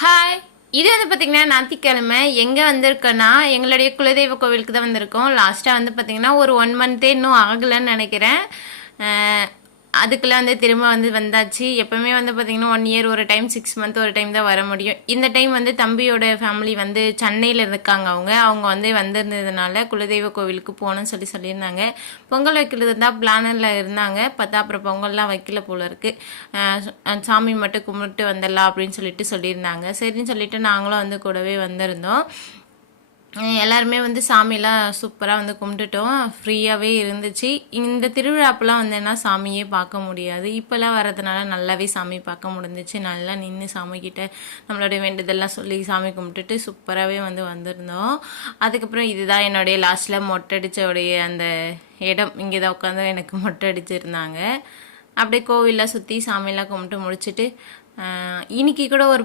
Hi. இது வந்து பார்த்தீங்கன்னா ஞாயிற்றுக்கிழமை எங்கே வந்திருக்கோன்னா எங்களுடைய குலதெய்வ கோவிலுக்கு தான் வந்திருக்கோம். லாஸ்ட்டாக வந்து பார்த்தீங்கன்னா ஒரு 1 மந்த்தே இன்னும் ஆகலைன்னு நினைக்கிறேன். அதுக்குள்ளே வந்து திரும்ப வந்து வந்தாச்சு. எப்போவுமே வந்து பார்த்திங்கன்னா 1 இயர் ஒரு டைம், 6 மந்த் ஒரு டைம் தான் வர முடியும். இந்த டைம் வந்து தம்பியோட ஃபேமிலி வந்து சென்னையில் இருக்காங்க. அவங்க வந்து வந்திருந்ததுனால குலதெய்வ கோவிலுக்கு போகணும்னு சொல்லியிருந்தாங்க. பொங்கல் வைக்கிறது தான் பிளானில் இருந்தாங்க. பார்த்தா அப்புறம் பொங்கல்லாம் வைக்கல போல இருக்குது. சாமி மட்டும் கும்பிட்டு வந்துடலாம் அப்படின்னு சொல்லியிருந்தாங்க. சரின்னு சொல்லிட்டு நாங்களும் வந்து கூடவே வந்திருந்தோம். எல்லாருமே வந்து சாமியெல்லாம் சூப்பராக வந்து கும்பிட்டுட்டோம். ஃப்ரீயாகவே இருந்துச்சு. இந்த திருவிழாப்பெல்லாம் வந்தேன்னா சாமியே பார்க்க முடியாது. இப்போல்லாம் வரதுனால நல்லாவே சாமி பார்க்க முடிஞ்சிச்சு. நல்லா நின்று சாமிக்கிட்ட நம்மளுடைய வேண்டுதெல்லாம் சொல்லி சாமி கும்பிட்டுட்டு சூப்பராகவே வந்து வந்திருந்தோம். அதுக்கப்புறம் இதுதான் என்னுடைய லாஸ்ட்டில் மொட்டை அடித்தோடைய அந்த இடம். இங்கே தான் உட்காந்து எனக்கு மொட்டை அடிச்சிருந்தாங்க. அப்படியே கோவிலில் சுற்றி சாமியெல்லாம் கும்பிட்டு முடிச்சுட்டு இன்றைக்கி கூட ஒரு